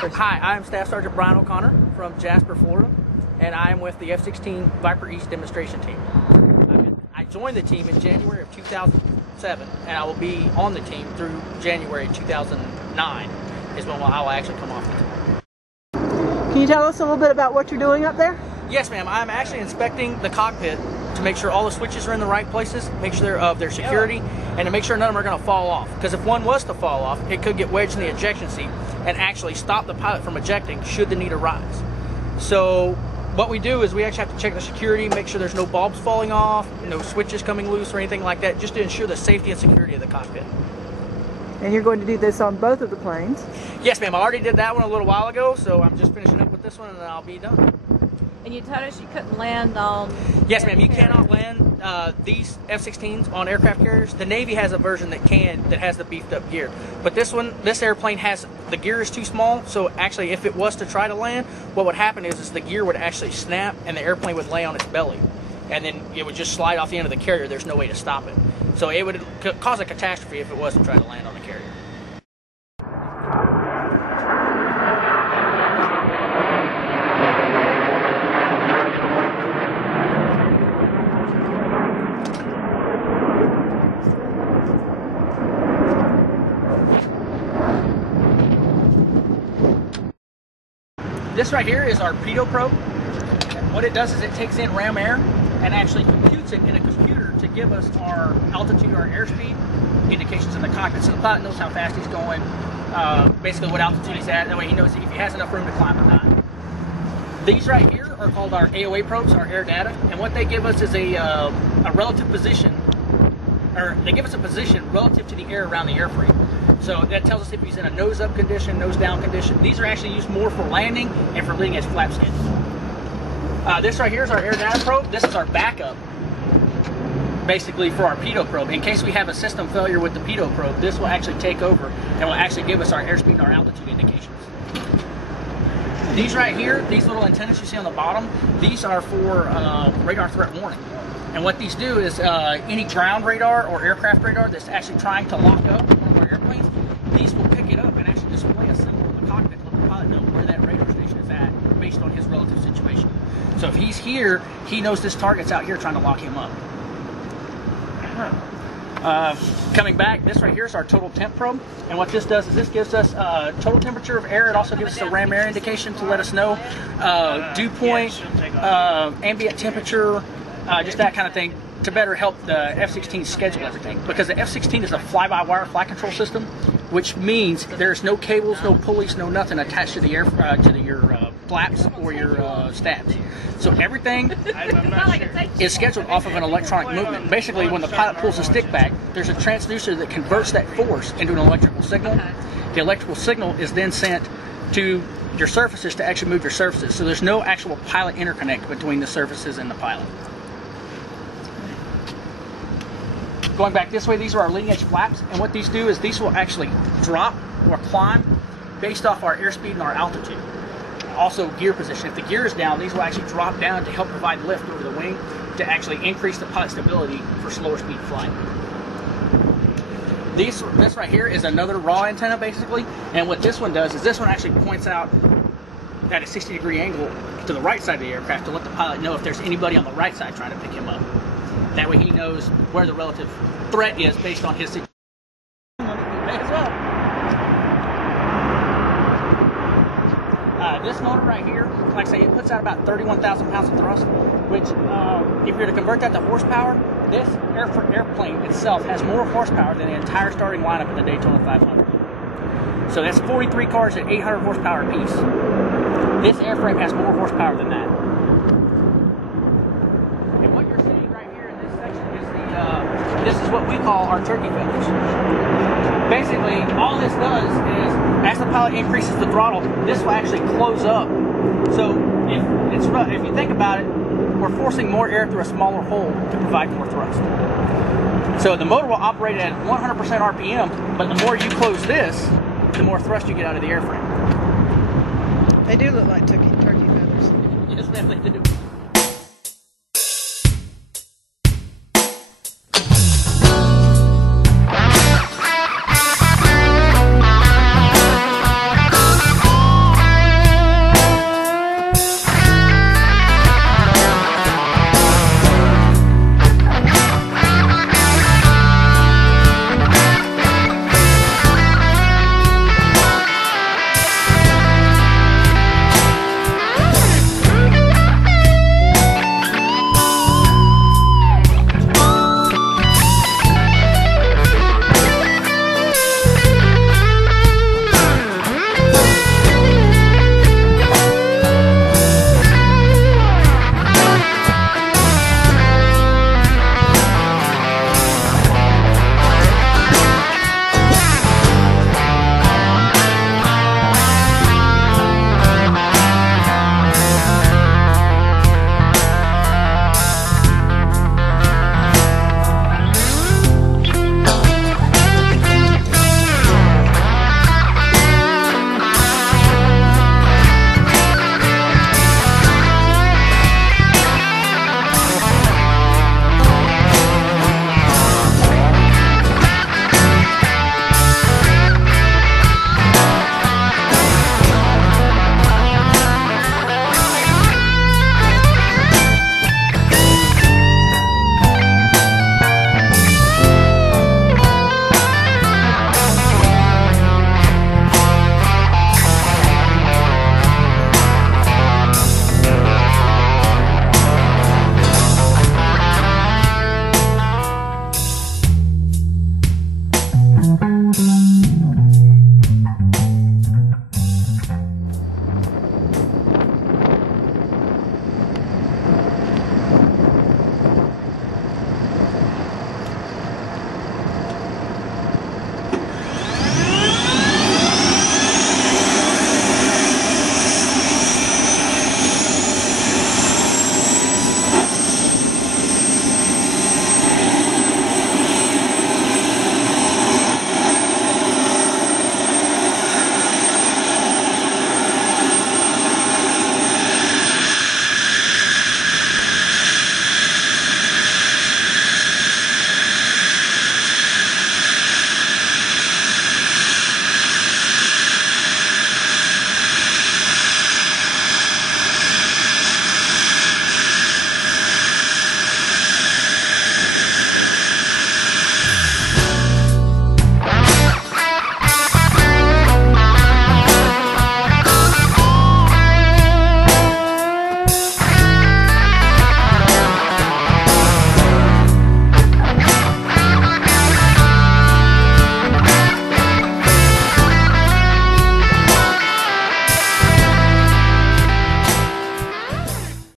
Hi, I'm Staff Sergeant Brian O'Connor from Jasper, Florida, and I am with the F-16 Viper East demonstration team. I joined the team in January of 2007, and I will be on the team through January 2009 is when I will actually come off the team. Can you tell us a little bit about what you're doing up there? Yes, ma'am. I'm actually inspecting the cockpit to make sure all the switches are in the right places, make sure they're of their security, and to make sure none of them are going to fall off. Because if one was to fall off, it could get wedged in the ejection seat and actually stop the pilot from ejecting should the need arise. So what we do is we actually have to check the security, make sure there's no bulbs falling off, no switches coming loose or anything like that, just to ensure the safety and security of the cockpit. And you're going to do this on both of the planes? Yes, ma'am. I already did that one a little while ago, so I'm just finishing up with this one and then I'll be done. And you told us you couldn't land on... Yes, ma'am. You cannot land these F-16s on aircraft carriers. The Navy has a version that has the beefed up gear. But this airplane has, the gear is too small, so actually if it was to try to land, what would happen is the gear would actually snap and the airplane would lay on its belly. And then it would just slide off the end of the carrier. There's no way to stop it. So it would cause a catastrophe if it was to try to land on the carrier. This right here is our pitot probe. What it does is it takes in ram air and actually computes it in a computer to give us our altitude, our airspeed indications in the cockpit. So the pilot knows how fast he's going, basically what altitude he's at. That way he knows if he has enough room to climb or not. These right here are called our AOA probes, our air data, and what they give us is a relative position, or they give us a position relative to the air around the airframe. So that tells us if he's in a nose-up condition, nose-down condition. These are actually used more for landing and for leading-edge flap skids. This right here is our air data probe. This is our backup, basically, for our pitot probe. In case we have a system failure with the pitot probe, this will actually take over and will actually give us our airspeed and our altitude indications. These right here, these little antennas you see on the bottom, these are for radar threat warning. And what these do is any ground radar or aircraft radar that's actually trying to lock up one of our airplanes, these will pick it up and actually display a symbol in the cockpit to let the pilot know where that radar station is at based on his relative situation. So if he's here, he knows this target's out here trying to lock him up. Coming back, this right here is our total temp probe, and what this does is this gives us total temperature of air. It also gives us a ram air indication to let us know dew point, ambient temperature, just that kind of thing, to better help the F-16 schedule everything. Because the F-16 is a fly-by-wire flight control system, which means there's no cables, no pulleys, no nothing attached to the your flaps or your stabs. So everything is scheduled off of an electronic movement. Basically, when the pilot pulls the stick back, there's a transducer that converts that force into an electrical signal. The electrical signal is then sent to your surfaces to actually move your surfaces. So there's no actual pilot interconnect between the surfaces and the pilot. Going back this way, these are our leading edge flaps, and what these do is these will actually drop or climb based off our airspeed and our altitude. Also gear position. If the gear is down, these will actually drop down to help provide lift over the wing to actually increase the pilot stability for slower speed flight. This right here is another raw antenna basically, and what this one does is this one actually points out at a 60-degree angle to the right side of the aircraft to let the pilot know if there's anybody on the right side trying to pick him up. That way he knows where the relative threat is based on his situation. This motor right here, like I say, it puts out about 31,000 pounds of thrust, which if you're to convert that to horsepower, this airplane itself has more horsepower than the entire starting lineup of the Daytona 500. So that's 43 cars at 800 horsepower apiece. This airframe has more horsepower than that. And what you're seeing right here in this section is this is what we call our turkey feathers. Basically, all this does is, as the pilot increases the throttle, this will actually close up. So if you think about it, we're forcing more air through a smaller hole to provide more thrust. So the motor will operate at 100% RPM, but the more you close this, the more thrust you get out of the airframe. They do look like turkey feathers. Yes, ma'am, they do.